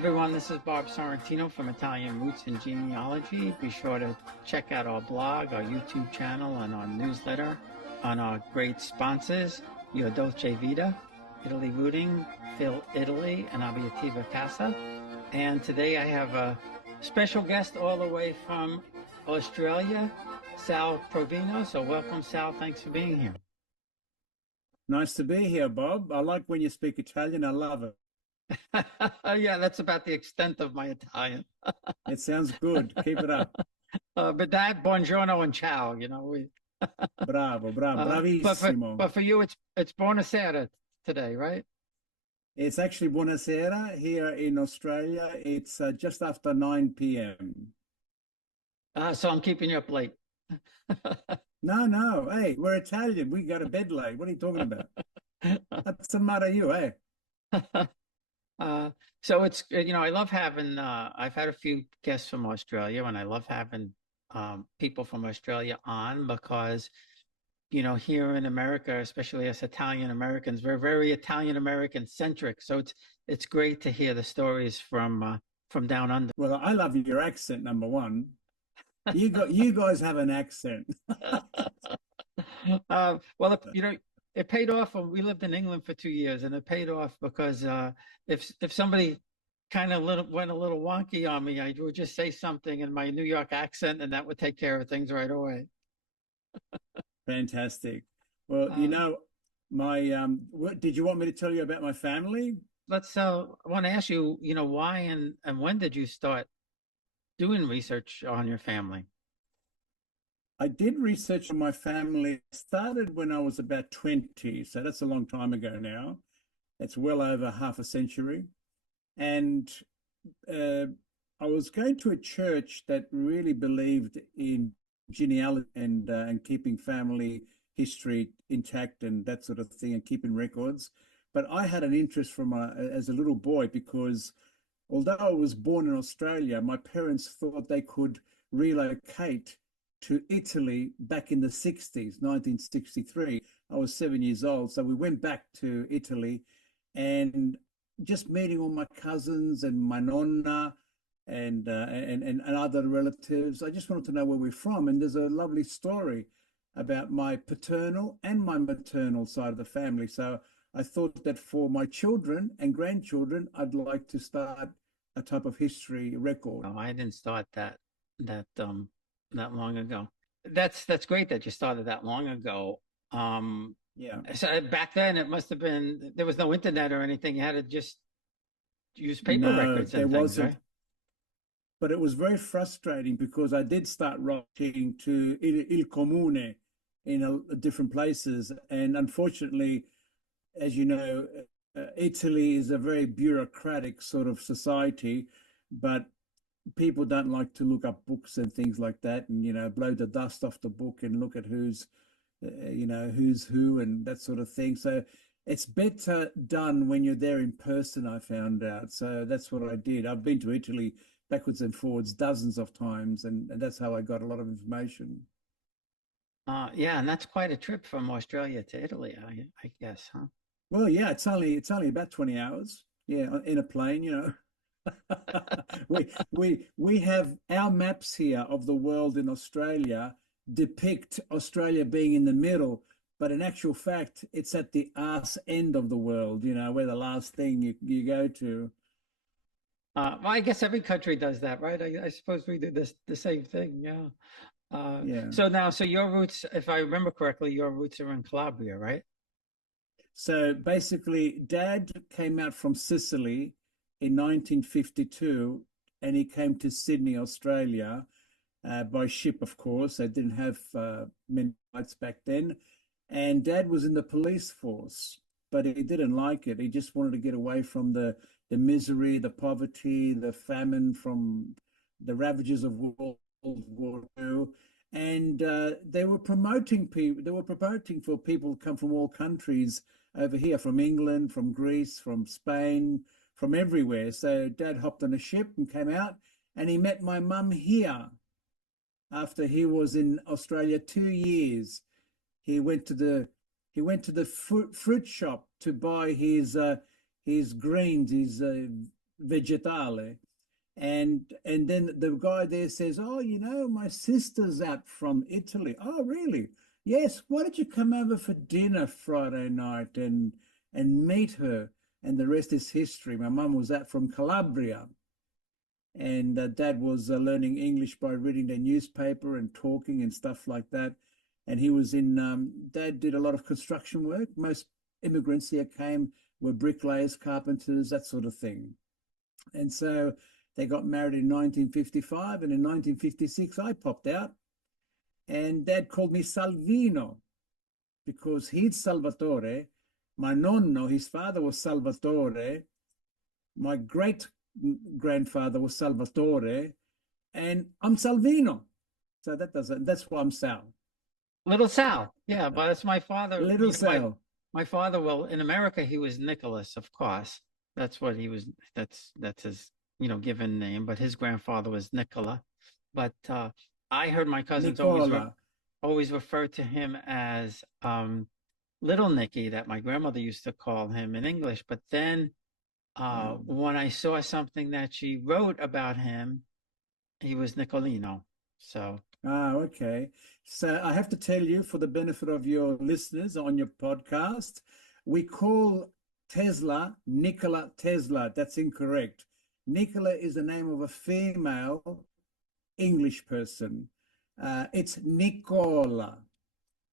everyone, this is Bob Sorrentino from Italian Roots and Genealogy. Be sure to check out our blog, our YouTube channel, and our newsletter on our great sponsors, Your Dolce Vita, Italy Rooting, Phil Italy, and Abitativa Casa. And today I have a special guest all the way from Australia, Sal Provino. So welcome, Sal. Thanks for being here. Nice to be here, Bob. I like when you speak Italian. I love it. Yeah, that's about the extent of my Italian. It sounds good. Keep it up. But that, buongiorno and ciao, Bravo, bravissimo. But for you, it's buonasera today, right? It's actually buonasera here in Australia. It's just after 9 p.m. So I'm keeping you up late. No. Hey, we're Italian. We go to bed late. What are you talking about? What's the matter, you, eh? So it's, I love having, I've had a few guests from Australia, and I love having people from Australia on because, here in America, especially us Italian Americans, we're very Italian American centric. So it's great to hear the stories from down under. Well, I love your accent, number one. You guys have an accent. Well, it paid off. We lived in England for 2 years, and it paid off because if somebody kind of went a little wonky on me, I would just say something in my New York accent, and that would take care of things right away. Fantastic. Well, did you want me to tell you about my family? I want to ask you, why and when did you start doing research on your family? I did research on my family, started when I was about 20, so that's a long time ago now. It's well over half a century. And I was going to a church that really believed in genealogy and keeping family history intact and that sort of thing and keeping records. But I had an interest as a little boy because although I was born in Australia, my parents thought they could relocate to Italy back in the 60s, 1963. I was 7 years old. So we went back to Italy and just meeting all my cousins and my nonna and other relatives. I just wanted to know where we're from. And there's a lovely story about my paternal and my maternal side of the family. So I thought that for my children and grandchildren, I'd like to start a type of history record. No, I didn't start that long ago. That's great that you started that long ago. Yeah. So back then it must have been, there was no internet or anything. You had to just use paper records and things, right? But it was very frustrating because I did start writing to Il Comune in different places. And unfortunately, as you know, Italy is a very bureaucratic sort of society, but people don't like to look up books and things like that and, blow the dust off the book and look at who's who and that sort of thing. So it's better done when you're there in person, I found out. So that's what I did. I've been to Italy backwards and forwards dozens of times, and that's how I got a lot of information. Yeah, and that's quite a trip from Australia to Italy, I guess, huh? Well, yeah, it's only about 20 hours. Yeah, in a plane, we have our maps here of the world in Australia depict Australia being in the middle, but in actual fact, it's at the arse end of the world, where the last thing you go to. Well, I guess every country does that, right? I suppose we do the same thing, yeah. Yeah. So your roots, if I remember correctly, your roots are in Calabria, right? So basically, Dad came out from Sicily in 1952, and he came to Sydney, Australia, by ship, of course. They didn't have many flights back then. And Dad was in the police force, but he didn't like it. He just wanted to get away from the misery, the poverty, the famine, from the ravages of World War II. And they were promoting people. They were promoting for people to come from all countries over here, from England, from Greece, from Spain, from everywhere. So Dad hopped on a ship and came out, and he met my mum here after he was in Australia 2 years. He went to the fruit shop to buy his greens, his vegetale. And then the guy there says, "Oh, my sister's out from Italy." "Oh, really?" "Yes. Why don't you come over for dinner Friday night and meet her?" And the rest is history. My mum was out from Calabria, and dad was learning English by reading the newspaper and talking and stuff like that. And he was dad did a lot of construction work. Most immigrants here were bricklayers, carpenters, that sort of thing. And so they got married in 1955, and in 1956 I popped out, and dad called me Salvino because he's Salvatore. My nonno, his father, was Salvatore. My great grandfather was Salvatore, and I'm Salvino. So that's why I'm Sal. Little Sal. Yeah, but that's my father. Little Sal. My father, well, in America, he was Nicholas, of course. That's what he was. That's his, given name. But his grandfather was Nicola. But I heard my cousins always refer to him as Little Nicky, that my grandmother used to call him in English. But then when I saw something that she wrote about him, he was Nicolino. So. Okay. So I have to tell you, for the benefit of your listeners on your podcast, we call Tesla Nikola Tesla. That's incorrect. Nikola is the name of a female English person. It's Nicola.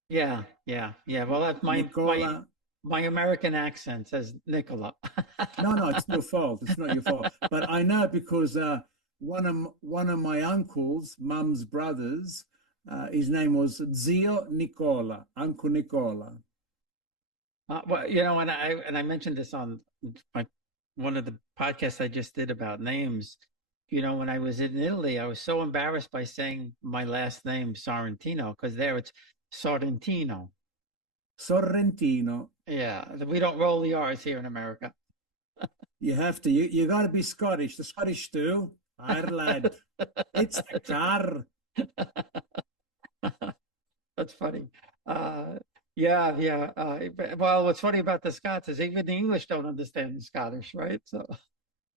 Yeah. Well, that's my American accent says Nicola. No, it's your fault. It's not your fault. But I know because one of my uncles, mum's brothers, his name was Zio Nicola, Uncle Nicola. Well, and I mentioned this on one of the podcasts I just did about names. When I was in Italy, I was so embarrassed by saying my last name, Sorrentino, because there it's Sorrentino. Sorrentino. Yeah, we don't roll the R's here in America. You have to. You got to be Scottish. The Scottish do. Ireland. It's the car. That's funny. Yeah. Well, what's funny about the Scots is even the English don't understand the Scottish, right? So.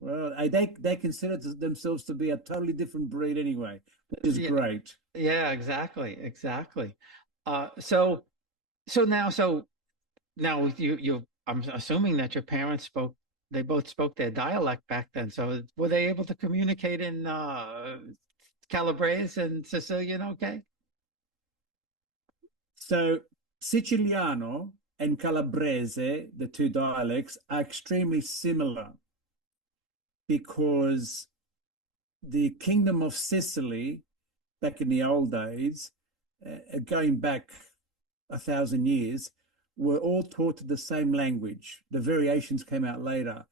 Well, they consider themselves to be a totally different breed anyway, which is great. Yeah, exactly. So now you I'm assuming that your parents they both spoke their dialect back then. So were they able to communicate in Calabrese and Sicilian? Okay. So Siciliano and Calabrese, the two dialects, are extremely similar because the Kingdom of Sicily, back in the old days, going back 1,000 years, were all taught the same language. The variations came out later.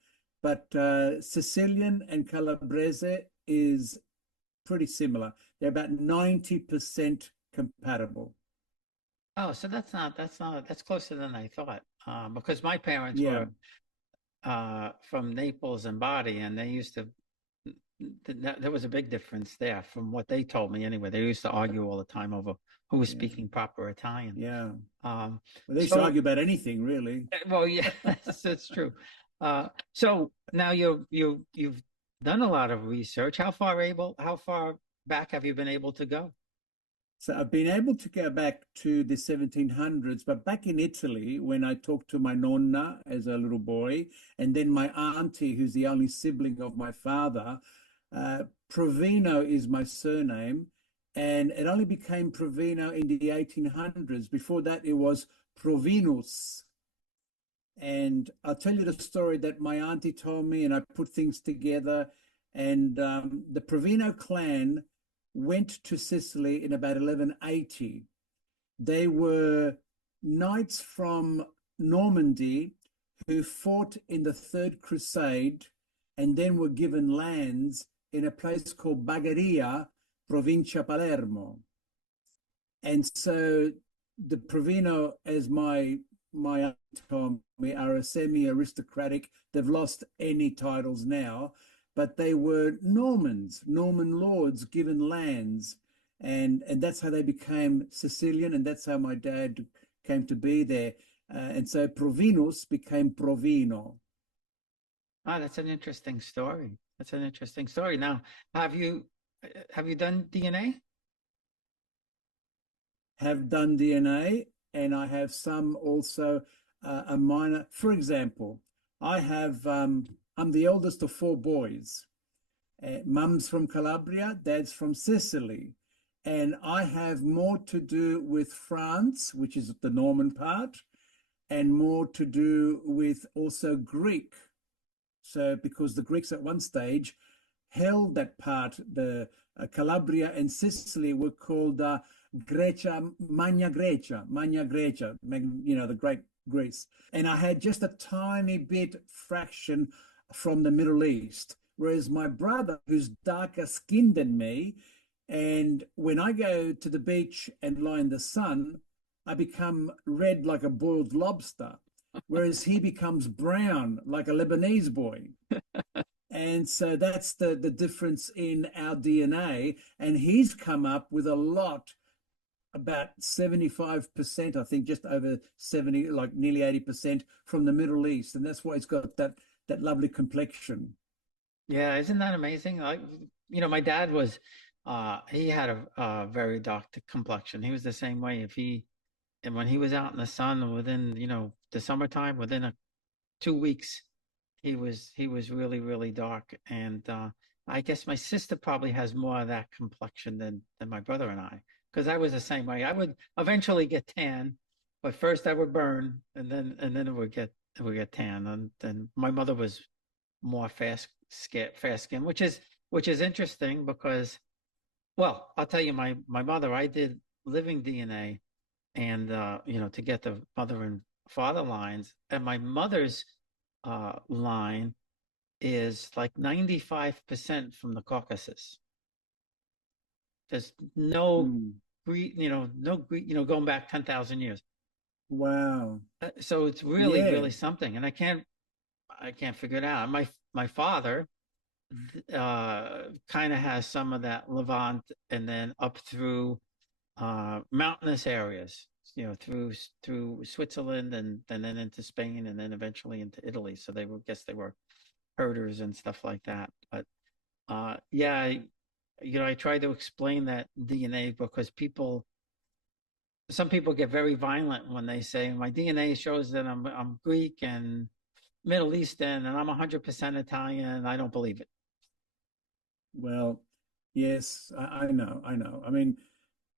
But Sicilian and Calabrese is pretty similar. They're about 90% compatible. Oh, so that's closer than I thought. Because my parents were from Naples and Bari, and they used to. There was a big difference there from what they told me anyway. They used to argue all the time over who was speaking proper Italian. Yeah. Well, they used to argue about anything, really. Well, yeah, that's true. So now you've done a lot of research. How far back have you been able to go? So I've been able to go back to the 1700s, but back in Italy, when I talked to my nonna as a little boy, and then my auntie, who's the only sibling of my father, Provino is my surname, and it only became Provino in the 1800s. Before that, it was Provinus. And I'll tell you the story that my auntie told me, and I put things together. And the Provino clan went to Sicily in about 1180. They were knights from Normandy who fought in the Third Crusade and then were given lands in a place called Bagheria, Provincia Palermo. And so the Provino, as my aunt told me, are a semi-aristocratic. They've lost any titles now, but they were Norman lords given lands, and that's how they became Sicilian, and that's how my dad came to be there. And so Provinus became Provino. Ah, that's an interesting story. That's an interesting story. Now, have you have you done DNA? Have done DNA, and I have some also a minor. For example, I have I'm the eldest of four boys. Mum's from Calabria, dad's from Sicily, and I have more to do with France, which is the Norman part, and more to do with also Greek. So because the Greeks at one stage held that part, the Calabria and Sicily were called Magna Grecia, the Great Greece. And I had just a tiny bit fraction from the Middle East, whereas my brother, who's darker skinned than me, and when I go to the beach and lie in the sun, I become red like a boiled lobster, whereas he becomes brown like a Lebanese boy. And so that's the difference in our DNA. And he's come up with a lot, about 75%, I think, just over 70, like nearly 80% from the Middle East. And that's why he's got that lovely complexion. Yeah, isn't that amazing? Like, my dad was, he had a very dark complexion. He was the same way. And when he was out in the sun within, the summertime, within 2 weeks, he was really, really dark. And I guess my sister probably has more of that complexion than my brother and I, because I was the same way. I would eventually get tan, but first I would burn, and then it would get tan. And then my mother was more fast skin, which is interesting because, well, I'll tell you, my mother, I did living DNA, and to get the mother and father lines, and my mother's line is like 95% from the Caucasus. There's no Mm. Greek, no Greek, going back 10,000 years. Wow. So it's really, Yeah. really something, and I can't figure it out. My father kind of has some of that Levant, and then up through mountainous areas, through Switzerland, and then into Spain, and then eventually into Italy. So they were herders and stuff like that. But yeah, I try to explain that DNA because some people get very violent when they say my DNA shows that I'm Greek and Middle Eastern and I'm 100% Italian. I don't believe it. Well, yes, I know. I know. I mean,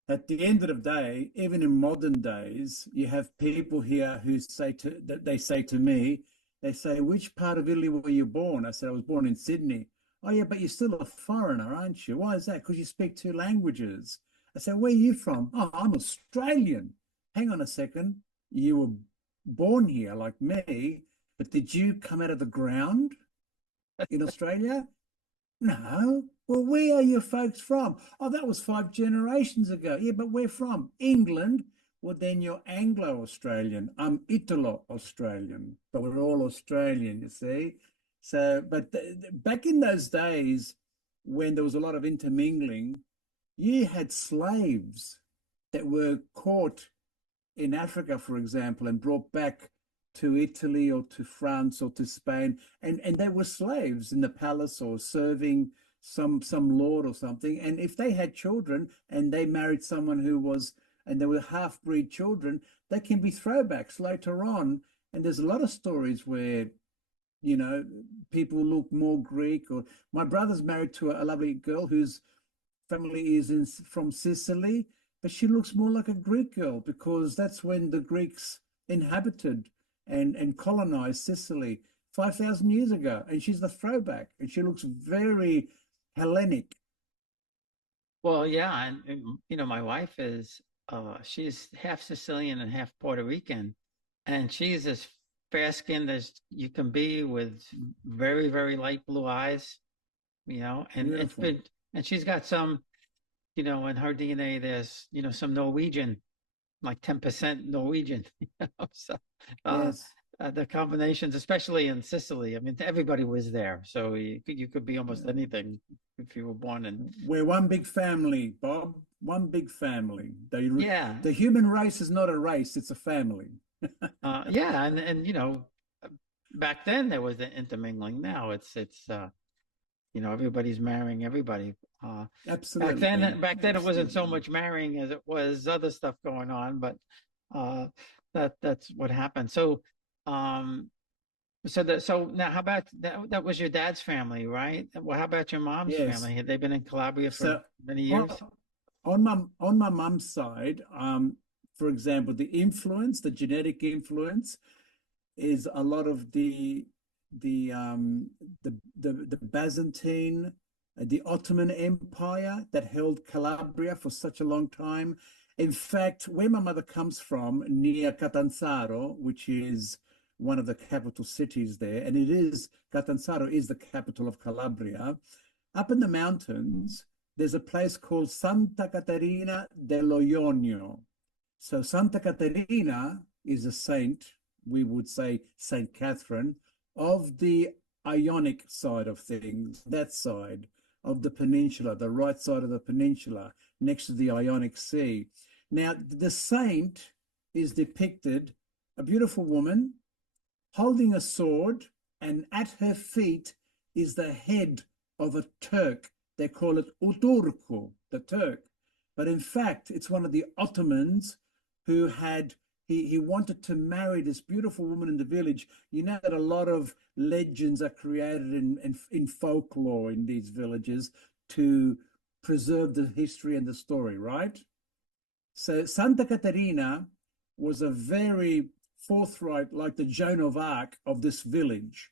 at the end of the day, even in modern days, you have people here who say that they say to me, they say, "Which part of Italy were you born?" I said, "I was born in Sydney." "Oh yeah, but you're still a foreigner, aren't you? Why is that?" "Because you speak two languages." I said, "Where are you from?" "Oh, I'm Australian." "Hang on a second. You were born here like me, but did you come out of the ground in Australia?" "No." "Well, where are your folks from?" "Oh, that was 5 generations ago." "Yeah, but we're from England." "Well, then you're Anglo-Australian. I'm Italo-Australian, but we're all Australian, you see. So, but back in those days when there was a lot of intermingling, you had slaves that were caught in Africa, for example, and brought back to Italy or to France or to Spain, and they were slaves in the palace or serving some lord or something. And if they had children and they married someone who was, and they were half-breed children, they can be throwbacks later on. And there's a lot of stories where you know people look more Greek. Or my brother's married to a lovely girl whose family is from Sicily, but she looks more like a Greek girl because that's when the Greeks inhabited and colonized Sicily 5,000 years ago. And she's the throwback, and she looks very Hellenic. Well, yeah, and my wife she's half Sicilian and half Puerto Rican, and she's as fair skinned as you can be with very, very light blue eyes, and it's Beautiful. been, and she's got some, in her DNA, there's, some Norwegian, like 10% Norwegian, so uh, Yes. the combinations, especially in Sicily, I mean, everybody was there, so you could be almost Yeah. anything if you were born in. We're one big family, Bob. One big family. Yeah, The human race is not a race, it's a family. yeah, and back then there was the intermingling. Now it's everybody's marrying everybody. Absolutely. Back then it wasn't so Absolutely. much marrying as it was other stuff going on, but uh, that's what happened. Um, so now how about that? That was your dad's family, right? Well, how about your mom's Yes. family? Had they been in Calabria for So many years? on, on my mum's side, for example, the genetic influence is a lot of the the Byzantine, the Ottoman Empire that held Calabria for such a long time. In fact, where my mother comes from, near Catanzaro, which is one of the capital cities there, and Catanzaro is the capital of Calabria. Up in the mountains, there's a place called Santa Caterina dello Ionio. So Santa Caterina is a saint, we would say Saint Catherine, of the Ionic side of things, that side of the peninsula, the right side of the peninsula, next to the Ionic Sea. Now, the saint is depicted, a beautiful woman holding a sword, and at her feet is the head of a Turk. They call it Uturku, the Turk. But in fact, it's one of the Ottomans who he wanted to marry this beautiful woman in the village. You know that a lot of legends are created in folklore in these villages to preserve the history and the story, right? So Santa Caterina was a very forthright, like the Joan of Arc of this village.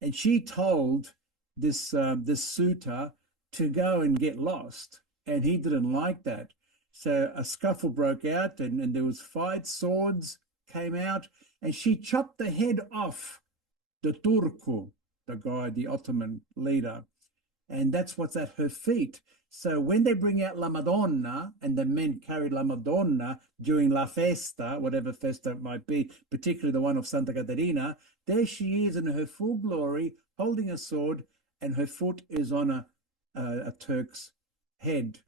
And she told this suitor to go and get lost. And he didn't like that. So a scuffle broke out, and there was fight, swords came out, and she chopped the head off the Turku, the guy, the Ottoman leader. And that's what's at her feet. So when they bring out La Madonna, and the men carry La Madonna during La Festa, whatever festa it might be, particularly the one of Santa Caterina, there she is in her full glory, holding a sword, and her foot is on a Turk's head.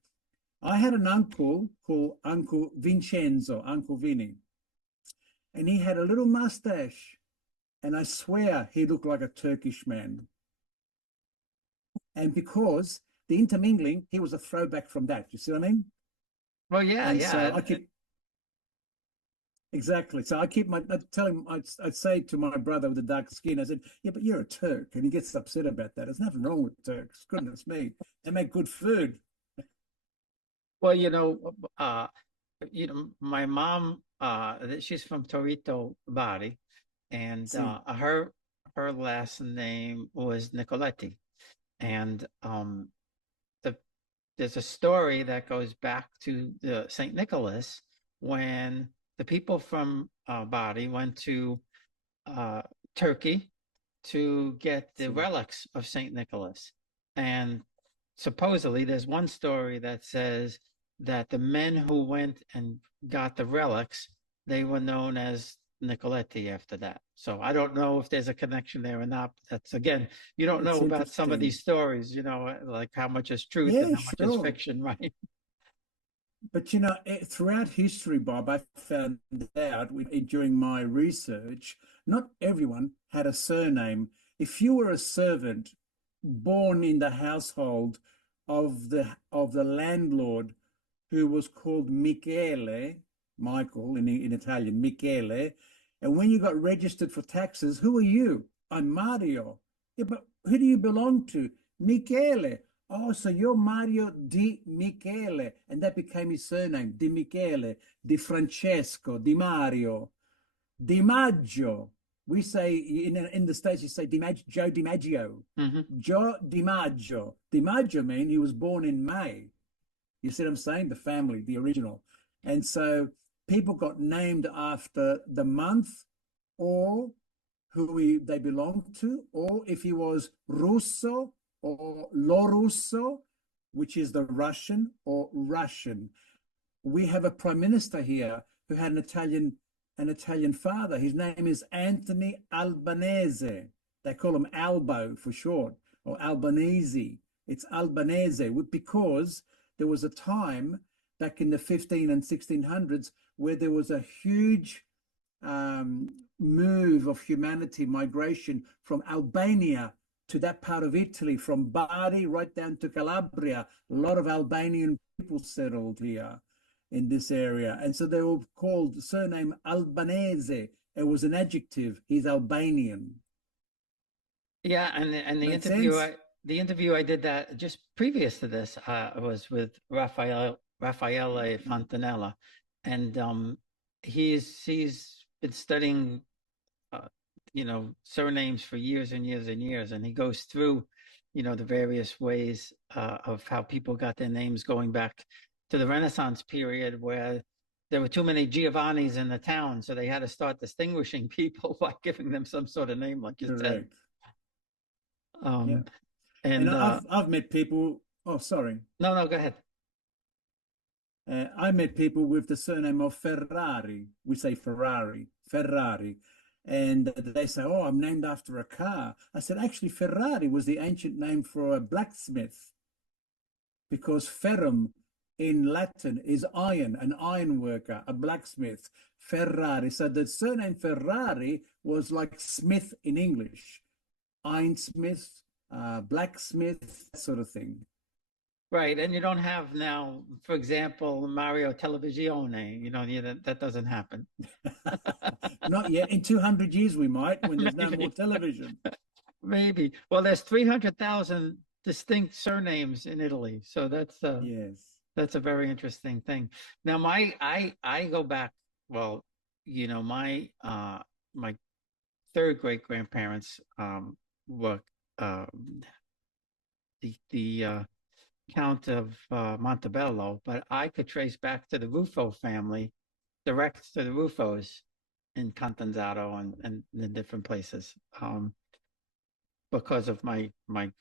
I had an uncle called Uncle Vincenzo, Uncle Vinny, and he had a little mustache, and I swear he looked like a Turkish man. And because the intermingling, he was a throwback from that. You see what I mean? Well, yeah, And yeah. so I keep exactly. So I keep I'd tell him, I'd say to my brother with the dark skin, I said, yeah, but you're a Turk. And he gets upset about that. There's nothing wrong with Turks. Goodness me. They make good food. Well, my mom, she's from Torito, Bari, and See, her last name was Nicoletti, and the there's a story that goes back to the Saint Nicholas when the people from Bari went to uh, Turkey to get the see. relics of Saint Nicholas, and supposedly there's one story that says that the men who went and got the relics, they were known as Nicoletti after that. So I don't know if there's a connection there or not. That's again, you don't It's know about some of interesting. these stories, like how much is truth and Yeah, how much is sure. fiction, right? But throughout history, Bob, I found out during my research, not everyone had a surname. If you were a servant born in the household of the landlord who was called Michele, Michael in Italian, Michele, and when you got registered for taxes, who are you? I'm Mario. Yeah, but who do you belong to? Michele. Oh, so you're Mario Di Michele. And that became his surname, Di Michele, Di Francesco, Di Mario, Di Maggio. We say in the States, you say Joe DiMaggio. Mm-hmm. Joe DiMaggio. DiMaggio mean he was born in May. You see what I'm saying? The family, the original. And so people got named after the month or they belonged to, or if he was Russo or Lo Russo, which is the Russian or Russian. We have a prime minister here who had an Italian father. His name is Anthony Albanese. They call him Albo for short, or Albanese. It's Albanese because there was a time back in the 15 and 1600s where there was a huge move of humanity, migration from Albania to that part of Italy, from Bari right down to Calabria. A lot of Albanian people settled here in this area. And so they were called surname Albanese. It was an adjective. He's Albanian. Yeah, and Make sense? the interview I did that just previous to this was with Raffaele Fontanella, and he's been studying uh, surnames for years and years and years, and he goes through the various ways of how people got their names going back to the Renaissance period, where there were too many Giovannis in the town, so they had to start distinguishing people by giving them some sort of name, like you said. Correct. Yeah. Um, And and I've met people. Oh, sorry. no, go ahead. I met people with the surname of Ferrari. We say Ferrari. And they say, oh, I'm named after a car. I said, actually, Ferrari was the ancient name for a blacksmith, because ferrum in Latin is iron, an iron worker, a blacksmith. Ferrari. So the surname Ferrari was like Smith in English, ironsmith, blacksmith, that sort of thing. Right, and you don't have now, for example, Mario Televisione. That doesn't happen. Not yet. In 200 years, we might, when there's no more television. Maybe. Well, there's 300,000 distinct surnames in Italy, so Yes. that's a very interesting thing. Now, I go back. Well, my third great grandparents were the Count of Montebello, but I could trace back to the Ruffo family, direct to the Ruffos in Catanzaro and in different places, because of my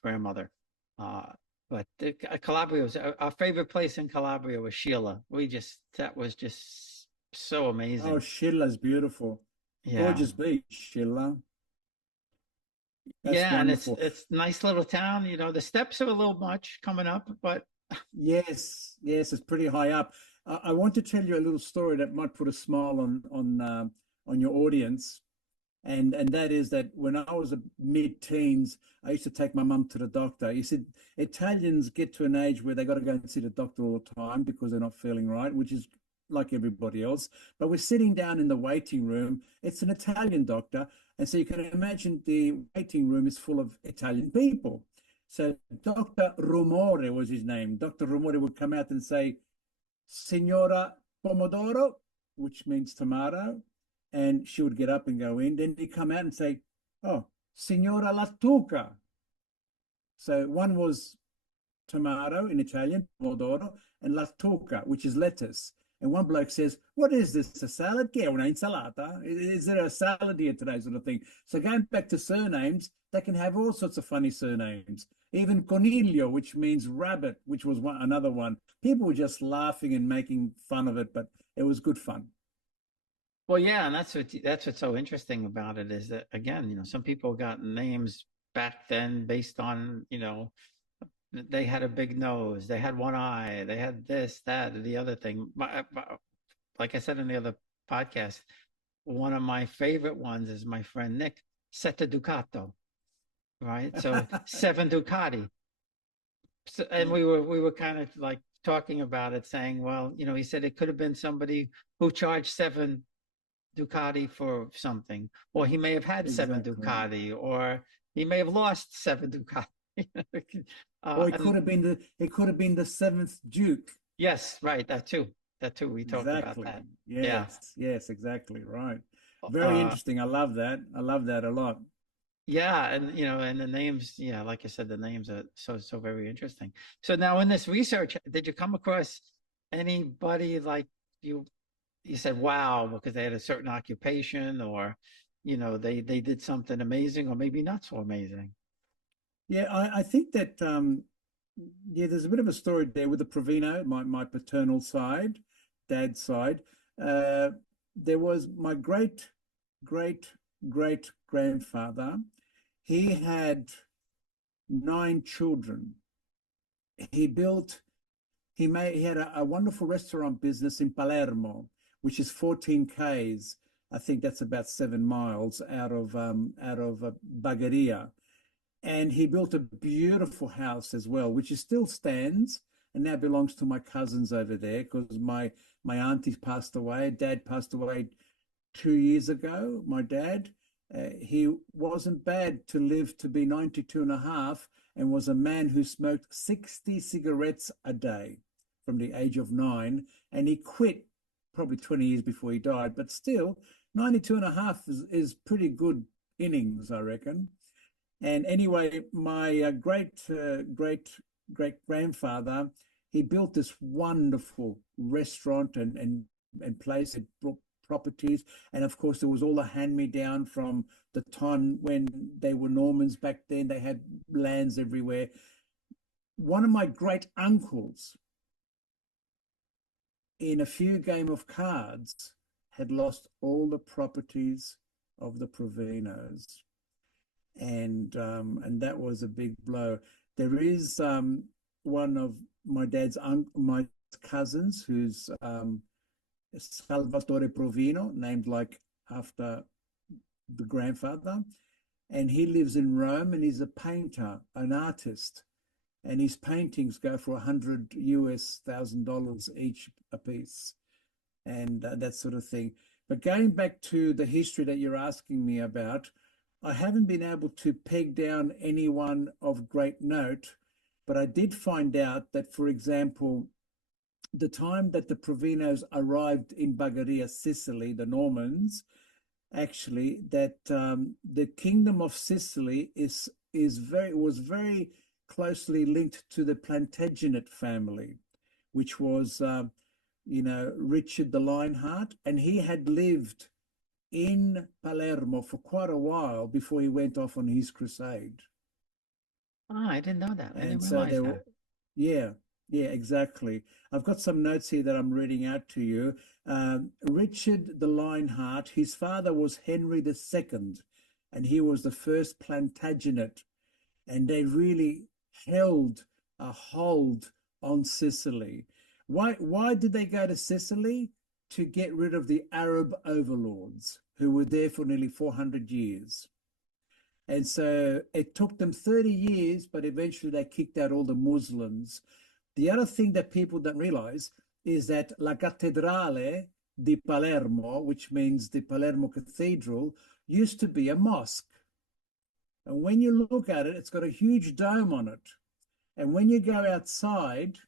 grandmother. But Calabria was our favorite place in Calabria was Sheila. That was just so amazing. Oh, Schilla's beautiful. Yeah. Gorgeous beach, Scilla. That's yeah, wonderful. and it's nice little town. The steps are a little much coming up, but Yes, it's pretty high up. I want to tell you a little story that might put a smile on your audience, and that is that when I was mid-teens, I used to take my mum to the doctor. You said Italians get to an age where they got to go and see the doctor all the time because they're not feeling right, which is like everybody else. But we're sitting down in the waiting room. It's an Italian doctor, and so you can imagine the waiting room is full of Italian people. So Dr. Rumore was his name. Dr. Rumore would come out and say, Signora Pomodoro, which means tomato. And she would get up and go in. Then he'd come out and say, oh, Signora Lattuca. So one was tomato in Italian, pomodoro, and lattuca, which is lettuce. And one bloke says, what is this, a salad? Che una insalata? Is there a salad here today, sort of thing? So going back to surnames, they can have all sorts of funny surnames. Even Coniglio, which means rabbit, which was another one. People were just laughing and making fun of it, but it was good fun. Well, yeah, and that's what's so interesting about it is that, again, some people got names back then based on, they had a big nose, they had one eye, they had this, that, and the other thing. Like I said in the other podcast, one of my favorite ones is my friend Nick, Sette Ducato, right? So 7 Ducati. So, and we were kind of like talking about it, saying, well, he said it could have been somebody who charged 7 Ducati for something, or he may have had Exactly. 7 Ducati, or he may have lost 7 Ducati. Or it could have been the 7th Duke. Yes, right. That too. We talked about that. Yes, exactly. Right. Very interesting. I love that. I love that a lot. Yeah, and and the names, like I said, the names are so very interesting. So now in this research, did you come across anybody like you said, wow, because they had a certain occupation, or they did something amazing, or maybe not so amazing? Yeah, I think that there's a bit of a story there with the Provino, my paternal side, dad's side. There was my great grandfather. He had 9 children. He had a wonderful restaurant business in Palermo, which is 14 Ks I think that's about 7 miles out of Bagheria. And he built a beautiful house as well, which is still stands and now belongs to my cousins over there because my auntie passed away. Dad passed away 2 years ago. My dad, he wasn't bad to live to be 92 and a half and was a man who smoked 60 cigarettes a day from the age of 9. And he quit probably 20 years before he died. But still, 92 and a half is pretty good innings, I reckon. And anyway, my great grandfather, he built this wonderful restaurant and place. It brought properties, and of course, there was all the hand-me-down from the time when they were Normans back then. They had lands everywhere. One of my great uncles, in a few game of cards, had lost all the properties of the Provinos. And that was a big blow. There is one of my my cousins who's Salvatore Provino, named like after the grandfather, and he lives in Rome and he's a painter, an artist, and his paintings go for $100,000 each a piece, and that sort of thing. But going back to the history that you're asking me about, I haven't been able to peg down anyone of great note, but I did find out that, for example, the time that the Provinos arrived in Bagheria, Sicily, the Normans, actually, that the kingdom of Sicily was very closely linked to the Plantagenet family, which was, Richard the Lionheart, and he had lived in Palermo for quite a while before he went off on his crusade. Oh, I didn't know that. I And didn't so realize there that. were, yeah, exactly. I've got some notes here that I'm reading out to you. Richard the Lionheart, his father was Henry II, and he was the first Plantagenet, and they really held a hold on Sicily. Why did they go to Sicily? To get rid of the Arab overlords who were there for nearly 400 years. And so it took them 30 years, but eventually they kicked out all the Muslims. The other thing that people don't realize is that La Cattedrale di Palermo, which means the Palermo Cathedral, used to be a mosque. And when you look at it, it's got a huge dome on it. And when you go outside,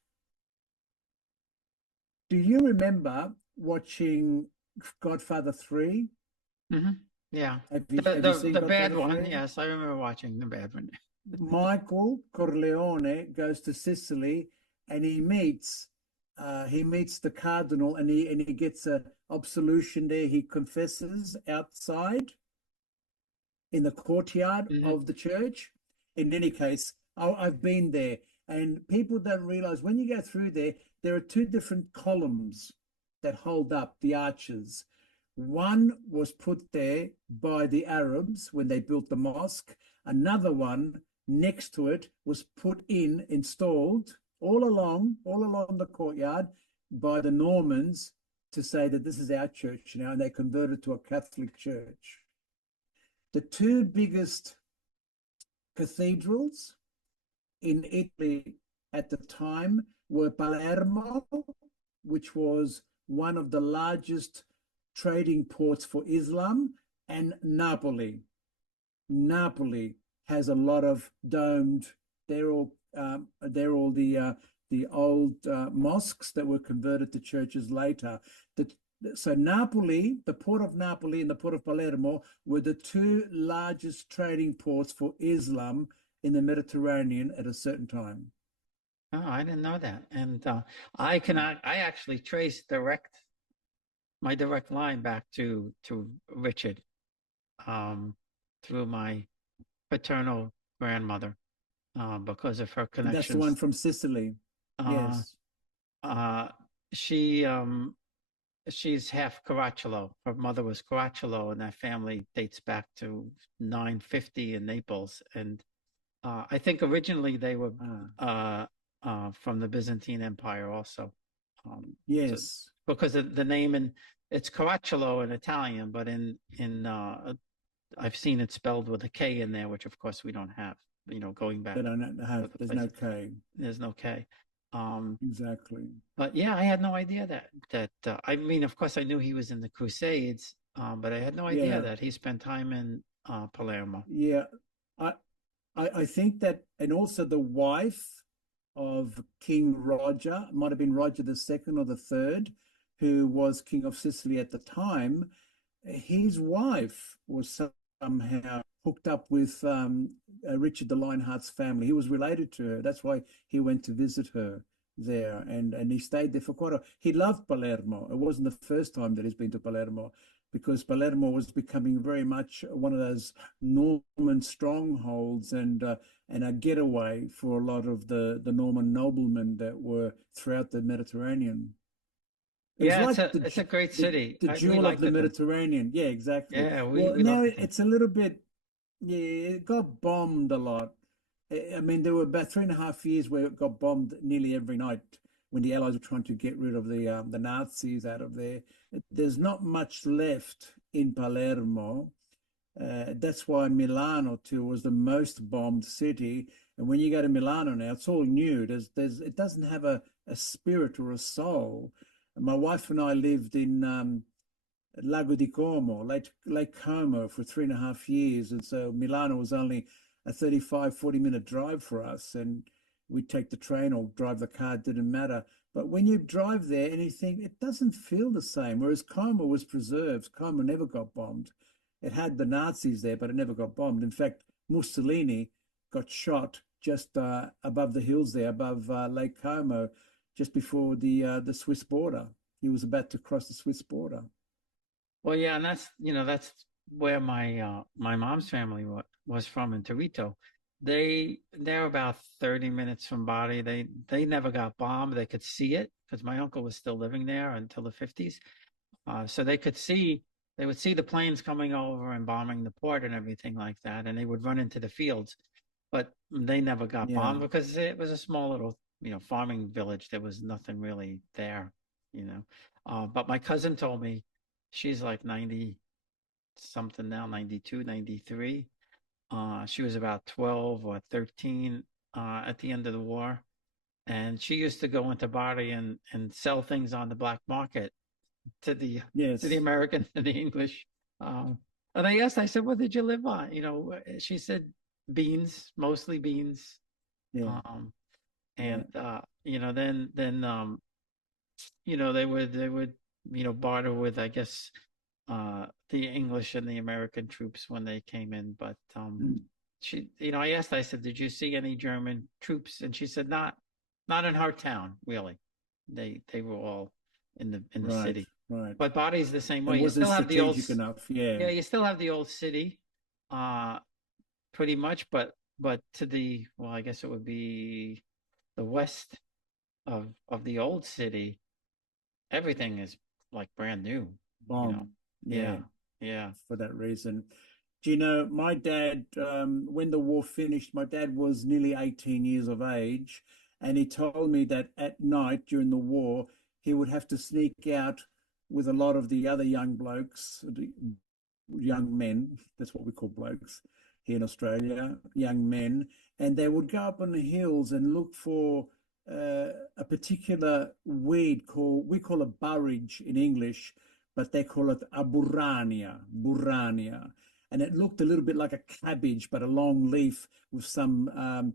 do you remember watching Godfather 3? Mm-hmm. Yeah. Have you seen The bad Godfather one. 3? Yes, I remember watching the bad one. Michael Corleone goes to Sicily and he meets the cardinal, and he gets a absolution there. He confesses outside in the courtyard Mm-hmm. of the church. In any case, I've been there, and people don't realize when you go through there are two different columns that hold up the arches. One was put there by the Arabs when they built the mosque. Another one next to it was installed all along the courtyard by the Normans to say that this is our church now, and they converted to a Catholic church. The two biggest cathedrals in Italy at the time were Palermo, which was one of the largest trading ports for Islam, and Napoli. Napoli has a lot of domed. They're all the old mosques that were converted to churches later. So Napoli, the port of Napoli and the port of Palermo were the two largest trading ports for Islam in the Mediterranean at a certain time. Oh, I didn't know that. And I actually trace my direct line back to Richard through my paternal grandmother because of her And that's the one connections. from Sicily. Uh, Yes. she she's half Caracciolo. Her mother was Caracciolo, and that family dates back to 950 in Naples. And I think originally they were from the Byzantine Empire also. So Yes. because of the name, and it's Caracciolo in Italian, but in I've seen it spelled with a K in there, which of course we don't have. Going back They don't to have, the there's no places, K. there's no K. Um, Exactly. but yeah, I had no idea I mean, of course, I knew he was in the Crusades, but I had no idea Yeah. that he spent time in Palermo. Yeah. I, I think that, and also the wife of King Roger, might have been Roger the second or the third, who was king of Sicily at the time. His wife was somehow hooked up with Richard the Lionheart's family. He was related to her. That's why he went to visit her there, and he stayed there for quite a. He loved Palermo. It wasn't the first time that he's been to Palermo, because Palermo was becoming very much one of those Norman strongholds and a getaway for a lot of the Norman noblemen that were throughout the Mediterranean. It was Yeah, like it's a great city. the We jewel of liked the it there. Mediterranean. Yeah, exactly. Yeah, we Well, we now loved it there. it's a little bit, yeah, it got bombed a lot. I mean, there were about 3.5 years where it got bombed nearly every night when the Allies were trying to get rid of the Nazis out of there. There's not much left in Palermo. That's why Milano too was the most bombed city. And when you go to Milano now, it's all new. It doesn't have a spirit or a soul. And my wife and I lived in Lago di Como, Lake Como for 3.5 years. And so Milano was only a 35, 40-minute drive for us. And we'd take the train or drive the car, it didn't matter. But when you drive there, anything, it doesn't feel the same. Whereas Como was preserved. Como never got bombed. It had the Nazis there, but it never got bombed. In fact, Mussolini got shot just above the hills there, above Lake Como, just before the Swiss border. He was about to cross the Swiss border. Well, yeah, and that's where my mom's family was from in Torito. They're about 30 minutes from Bari. They never got bombed. They could see it because my uncle was still living there until the 50s. So they would see the planes coming over and bombing the port and everything like that, and they would run into the fields. But they never got Yeah, bombed because it was a small little, farming village. There was nothing really there, you know. But my cousin told me she's like 90 something now, 92, 93. She was about 12 or 13 at the end of the war. And she used to go into Bari and sell things on the black market to the yes, American and the English. Um, and I said, what did you live on? She said beans, mostly beans. yeah, Um, yeah. and then they would barter with, I guess, the English and the American troops when they came in. But Mm. I asked, I said, did you see any German troops? And she said, not in her town, really. They were all in the Right, city. right. But Bari's the same It way. You wasn't still have the old, strategic enough. Yeah, yeah, you still have the old city, uh, pretty much. But to the, well, I guess it would be the west of the old city. Everything is like brand new. You know, bomb. Yeah, yeah, yeah. for that reason. Do you know, my dad, when the war finished, my dad was nearly 18 years of age, and he told me that at night during the war, he would have to sneak out with a lot of the other young blokes, the young men, that's what we call blokes here in Australia, young men, and they would go up on the hills and look for a particular weed we call it burridge in English, but they call it a burrania. And it looked a little bit like a cabbage, but a long leaf with some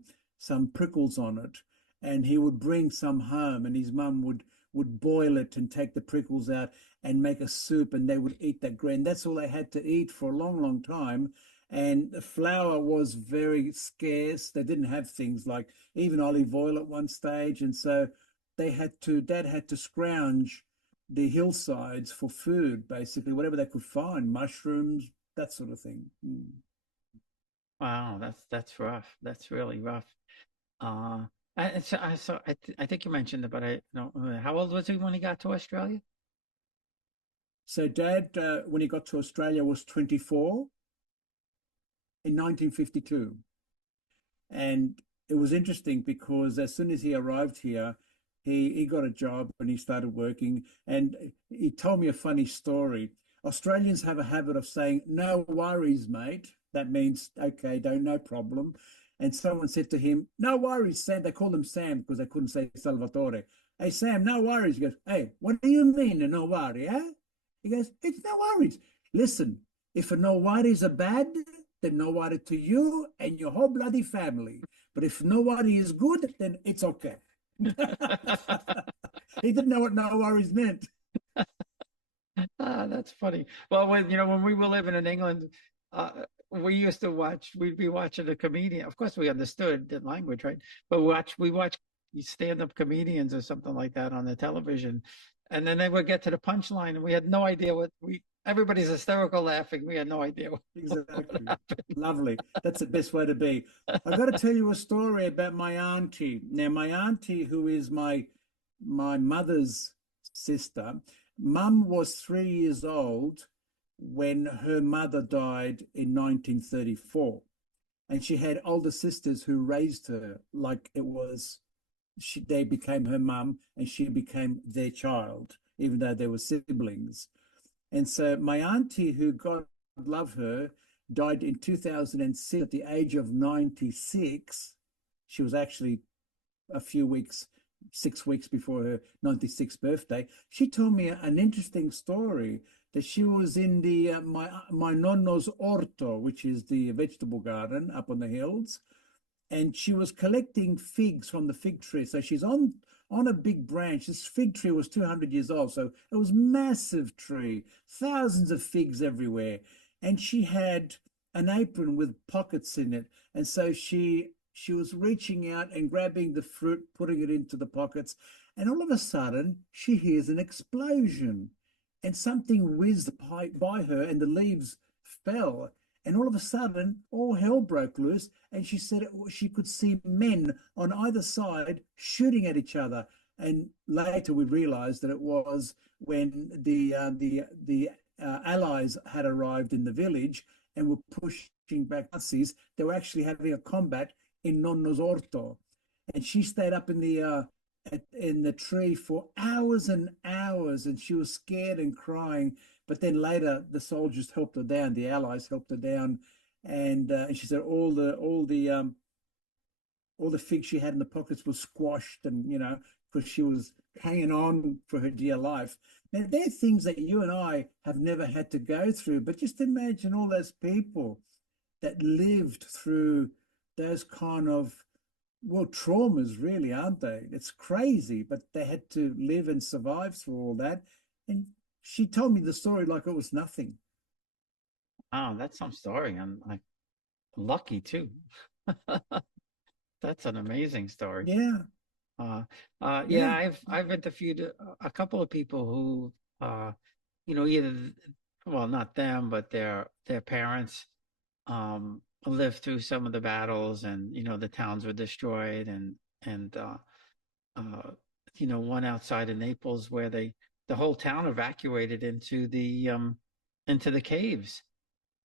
prickles on it. And he would bring some home, and his mum would boil it and take the prickles out and make a soup, and they would eat that grain. That's all they had to eat for a long, long time. And the flour was very scarce. They didn't have things like even olive oil at one stage. And so Dad had to scrounge the hillsides for food, basically, whatever they could find, mushrooms, that sort of thing. Mm. Wow, that's rough. That's really rough. Uh, I think you mentioned it, but I don't. How old was he when he got to Australia? So Dad, when he got to Australia, was 24 in 1952. And it was interesting because as soon as he arrived here, he got a job and he started working. And he told me a funny story. Australians have a habit of saying, "No worries, mate." That means, okay, don't, no problem. And someone said to him, "No worries, Sam." They called him Sam because they couldn't say Salvatore. "Hey, Sam, no worries." He goes, "Hey, what do you mean, no worry, eh?" He goes, "It's no worries. Listen, if a no worries are bad, then no worry to you and your whole bloody family. But if no worry is good, then it's okay." He didn't know what no worries meant. Ah, that's funny. Well, when we were living in England, uh, we used to we'd be watching a comedian. Of course, we understood the language, right? But we watch stand-up comedians or something like that on the television, and then they would get to the punchline, and we had no idea everybody's hysterical laughing. We had no idea what Exactly. happened. Lovely. That's the best way to be. I got to tell you a story about my auntie. Now, my auntie, who is my mother's sister, mum was 3 years old when her mother died in 1934. And she had older sisters who raised her like it was they became her mum and she became their child, even though they were siblings. And so my auntie, who God love her, died in 2006 at the age of 96. She was actually a few weeks, 6 weeks before her 96th birthday. She told me an interesting story that she was in the my nonno's orto, which is the vegetable garden up on the hills, and she was collecting figs from the fig tree. So she's on a big branch. This fig tree was 200 years old, so it was massive tree, thousands of figs everywhere. And she had an apron with pockets in it, and so she was reaching out and grabbing the fruit, putting it into the pockets, and all of a sudden she hears an explosion, and something whizzed by her, and the leaves fell. And all of a sudden, all hell broke loose. And she said she could see men on either side shooting at each other. And later we realized that it was when the Allies had arrived in the village and were pushing back Nazis. They were actually having a combat in Nonno's Orto. And she stayed up in the tree for hours and hours, and she was scared and crying. But then later, the soldiers helped her down. The Allies helped her down, and she said all the figs she had in the pockets were squashed, and because she was hanging on for her dear life. Now, they're things that you and I have never had to go through, but just imagine all those people that lived through those kind of, well, traumas, really, aren't they? It's crazy, but they had to live and survive through all that. And she told me the story like it was nothing. Oh, that's some story. I'm like lucky too. That's an amazing story. Yeah, Uh, yeah, yeah, I've interviewed a couple of people who, either, well, not them, but their parents, lived through some of the battles, and the towns were destroyed, and uh, one outside of Naples where the whole town evacuated into the caves,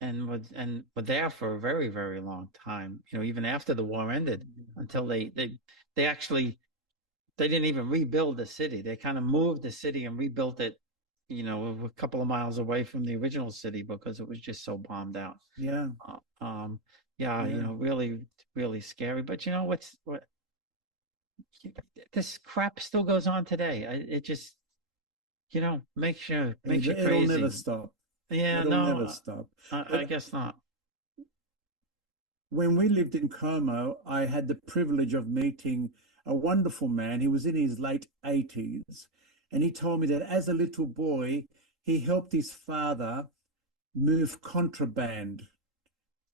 and were there for a very, very long time. Even after the war ended, until they actually they didn't even rebuild the city. They kind of moved the city and rebuilt it, a couple of miles away from the original city because it was just so bombed out. yeah, Yeah, yeah. really, really scary. But what this crap still goes on today. It just, makes you It'll never crazy. stop. Yeah, It'll no, never stop. I But guess not. when we lived in Como, I had the privilege of meeting a wonderful man. He was in his late 80s, and he told me that as a little boy, he helped his father move contraband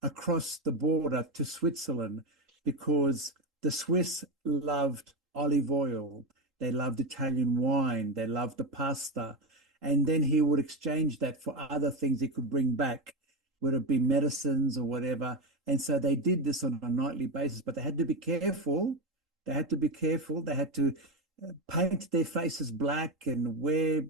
across the border to Switzerland because the Swiss loved olive oil, they loved Italian wine, they loved the pasta. And then he would exchange that for other things he could bring back, whether it be medicines or whatever. And so they did this on a nightly basis, but they had to be careful. They had to be careful. They had to paint their faces black and wear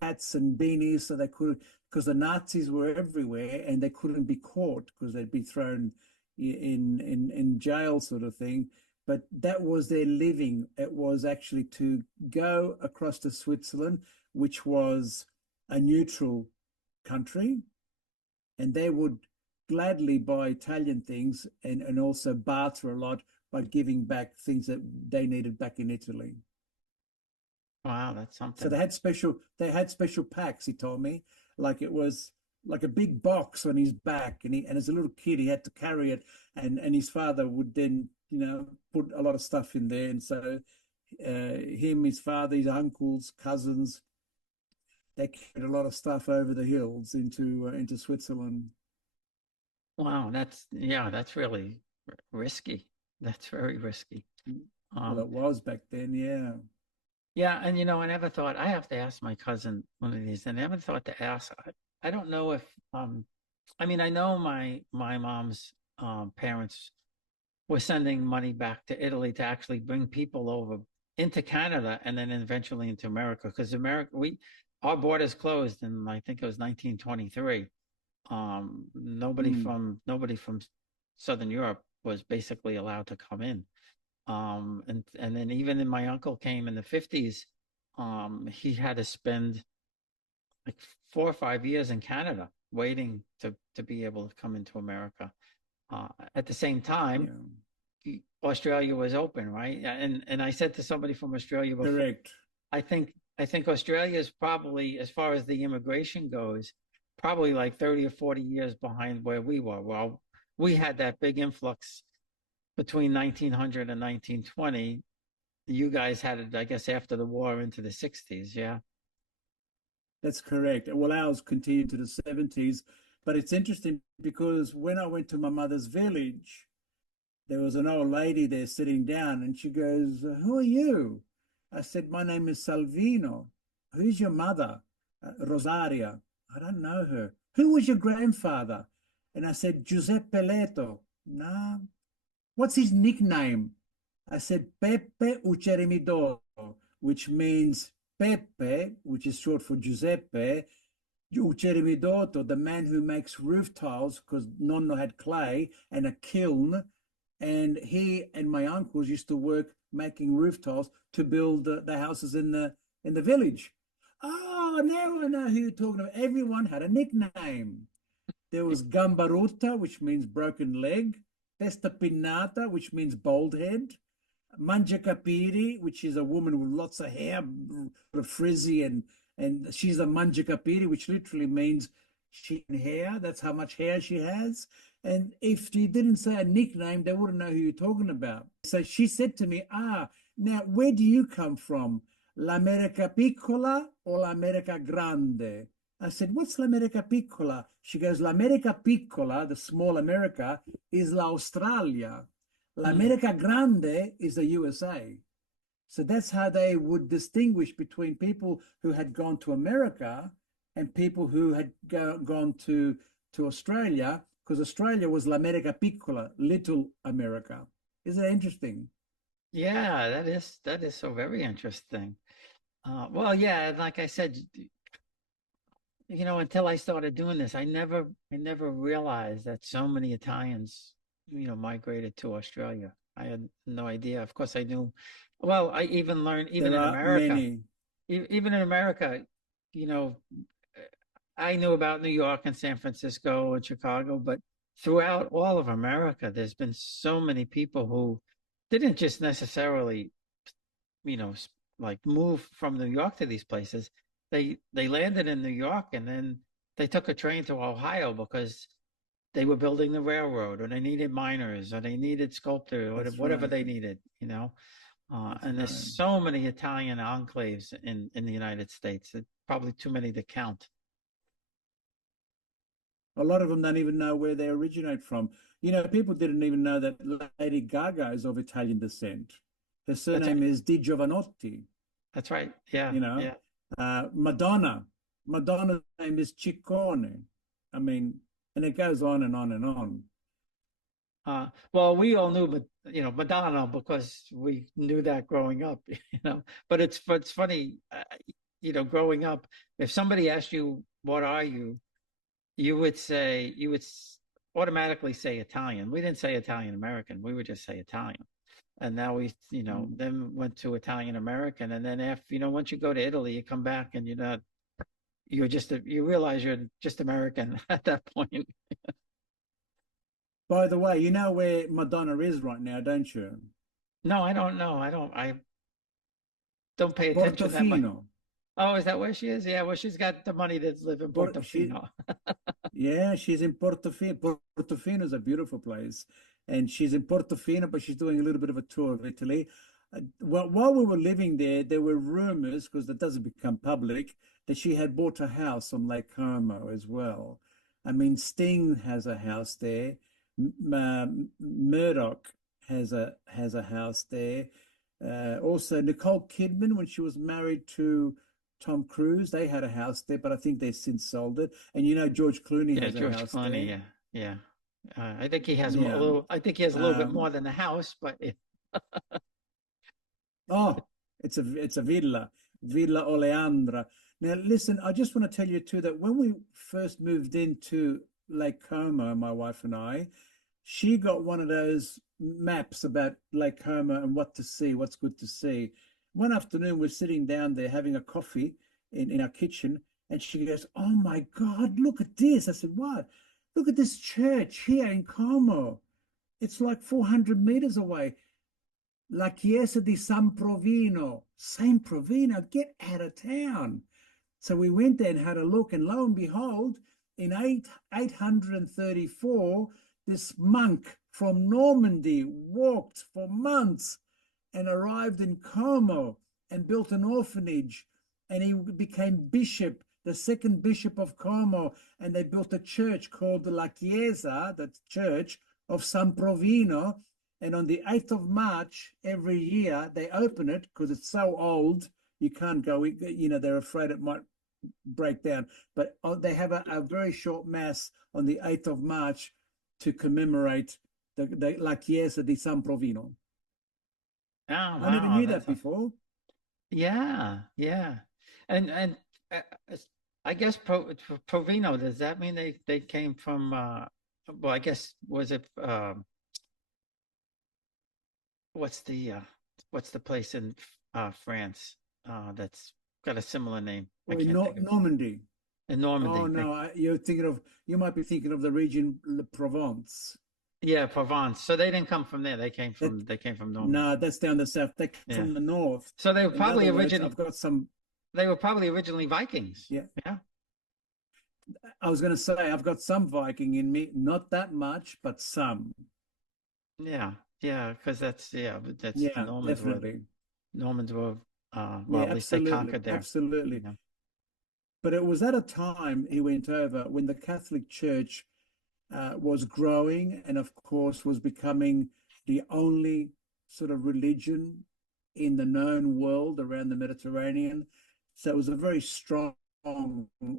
hats and beanies so they could, because the Nazis were everywhere and they couldn't be caught because they'd be thrown in jail, sort of thing. but that was their living. It was actually to go across to Switzerland, which was a neutral country, and they would gladly buy Italian things and also barter a lot by giving back things that they needed back in Italy. Wow, that's So something. they had special packs, he told me, like it was like a big box on his back, and as a little kid he had to carry it, and his father would then, put a lot of stuff in there. And so him, his father, his uncles, cousins, they carried a lot of stuff over the hills into Switzerland. Wow, that's really risky. That's very risky. Well, Um, it was back then, yeah. yeah, and I never thought I have to ask my cousin one of these, and I never thought to ask. I don't know if I mean I know my mom's parents were sending money back to Italy to actually bring people over into Canada and then eventually into America, because America we our borders closed in, I think it was 1923. Mm, Nobody from Southern Europe was basically allowed to come in. And then even in my uncle came in the 50s, he had to spend like 4 or 5 years in Canada waiting to be able to come into America. At the same time, yeah, Australia was open, right? And I said to somebody from Australia before, correct. I think Australia is probably, as far as the immigration goes, probably like 30 or 40 years behind where we were. Well, we had that big influx between 1900 and 1920. You guys had it, I guess, after the war into the 60s. Yeah. That's correct. Well, ours continued to the 70s, but it's interesting because when I went to my mother's village, there was an old lady there sitting down, and she goes, "Who are you?" I said, "My name is Salvino." "Who's your mother?" "Rosaria." "I don't know her." "Who was your grandfather?" And I said, "Giuseppe Leto." "Nah." "What's his nickname?" I said, "Pepe Ucerimidoro," which means Pepe, which is short for Giuseppe, Ucerimidoro, the man who makes roof tiles, because Nonno had clay and a kiln. And he and my uncles used to work making roof tiles to build the houses in the village. "Oh, now I know who you're talking about." Everyone had a nickname. There was Gambaruta, which means broken leg; Testa Pinnata, which means bald head; Mangiacapiri, which is a woman with lots of hair, frizzy, and she's a Mangiacapiri, which literally means she has hair. That's how much hair she has. And if she didn't say a nickname, they wouldn't know who you're talking about. So she said to me, now where do you come from? L'America Piccola or l'America Grande? I said, "What's l'America Piccola?" She goes, "L'America Piccola, the small America, is l'Australia. Mm. L'America Grande is the USA." So that's how they would distinguish between people who had gone to America and people who had gone to Australia, because Australia was l'America Piccola, little America. Isn't that interesting? Yeah, that is so very interesting. Well, yeah, like I said, until I started doing this, I never realized that so many Italians, migrated to Australia. I had no idea. Of course, I knew. Well, I even learned, There are many. Even in America, you know, I knew about New York and San Francisco and Chicago, but throughout all of America, there's been so many people who didn't just necessarily, like move from New York to these places. They landed in New York and then they took a train to Ohio because they were building the railroad, or they needed miners, or they needed sculptors, or That's whatever right. they needed. That's And there's right. so many Italian enclaves in the United States. It's probably too many to count. A lot of them don't even know where they originate from. People didn't even know that Lady Gaga is of Italian descent. Her That's surname right. is Di Giovanotti. That's right. Yeah. you know. Yeah. Madonna. Madonna's name is Ciccone. I mean, and it goes on and on and on. Well, we all knew, but Madonna, because we knew that growing up. But it's funny, growing up, if somebody asked you, "What are you?" you would automatically say Italian. We didn't say Italian American. We would just say Italian. and now then went to Italian American, and then after, once you go to Italy, you come back and you realize you're just American at that point. By the way, you know where Madonna is right now, don't you? No, I don't know. I don't pay attention that much. Portofino. Oh, is that where she is? Yeah, well, she's got the money to live in She, Portofino. yeah, she's in Portofino. Portofino is a beautiful place, and she's in Portofino, but she's doing a little bit of a tour of Italy. While we were living there were rumors, because that doesn't become public, that she had bought a house on Lake Como as well. I mean, Sting has a house there. Murdoch has a house there. Also, Nicole Kidman, when she was married to Tom Cruise, they had a house there, but I think they've since sold it. And George Clooney Yeah, has a George house Clooney. there. Yeah, yeah. I think he has a Yeah. little. I think he has a little bit more Um, than a house, but oh, it's a Villa Oleandra. Now, listen, I just want to tell you too that when we first moved into Lake Como, my wife and I, she got one of those maps about Lake Como and what to see, what's good to see. One afternoon, we're sitting down there having a coffee in our kitchen, and she goes, "Oh my God, look at this." I said, "What?" "Look at this church here in Como. It's like 400 meters away. La Chiesa di San Provino." San Provino, get out of town. So we went there and had a look, and lo and behold, in 834, this monk from Normandy walked for months and arrived in Como and built an orphanage, and he became bishop, the second bishop of Como, and they built a church called La Chiesa, the church of San Provino. And on the 8th of March every year, they open it because it's so old, you can't go, they're afraid it might break down. But they have a very short mass on the 8th of March to commemorate the La Chiesa di San Provino. oh I never wow, knew that before. yeah, yeah, and uh, I guess Provino. Does that mean they came from? Well, I guess was it? What's the uh, what's the place in France that's got a similar name? I Well, can't think of Normandy. in Oh Normandy. no, you might be thinking of the region Le Provence. Yeah, Provence. So they didn't come from there. That They came from Normandy. No, that's down the south. They come Yeah. from the north. So In other words, I've got some. they were probably originally Vikings. Yeah, Yeah. I was going to say I've got some Viking in me, not that much, but some. Yeah. Yeah, because that's Yeah, definitely. Normans were well, Yeah, at least they absolutely, conquered there. absolutely. Yeah. But it was at a time he went over when the Catholic Church was growing and, of course, was becoming the only sort of religion in the known world around the Mediterranean. So it was a very strong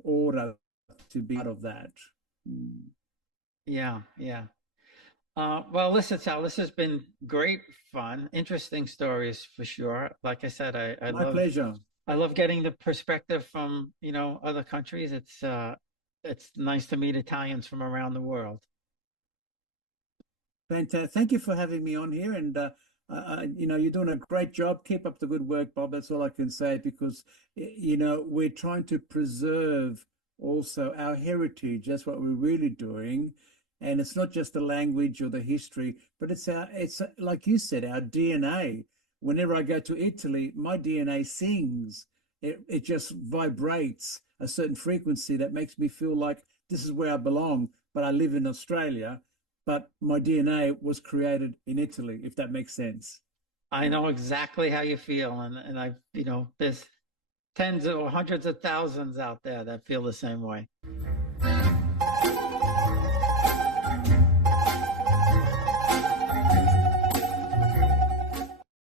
order to be part of that. Mm. Yeah, yeah. Well, listen, Sal, this has been great fun, interesting stories for sure. Like I said, My pleasure. I love getting the perspective from, other countries. It's nice to meet Italians from around the world. Fantastic. Thank you for having me on here. And, you're doing a great job. Keep up the good work, Bob. That's all I can say, because, we're trying to preserve also our heritage. That's what we're really doing. And it's not just the language or the history, but it's like you said, our DNA. Whenever I go to Italy, my DNA sings. It just vibrates a certain frequency that makes me feel like this is where I belong, but I live in Australia, but my DNA was created in Italy, if that makes sense. I know exactly how you feel, and there's tens or hundreds of thousands out there that feel the same way.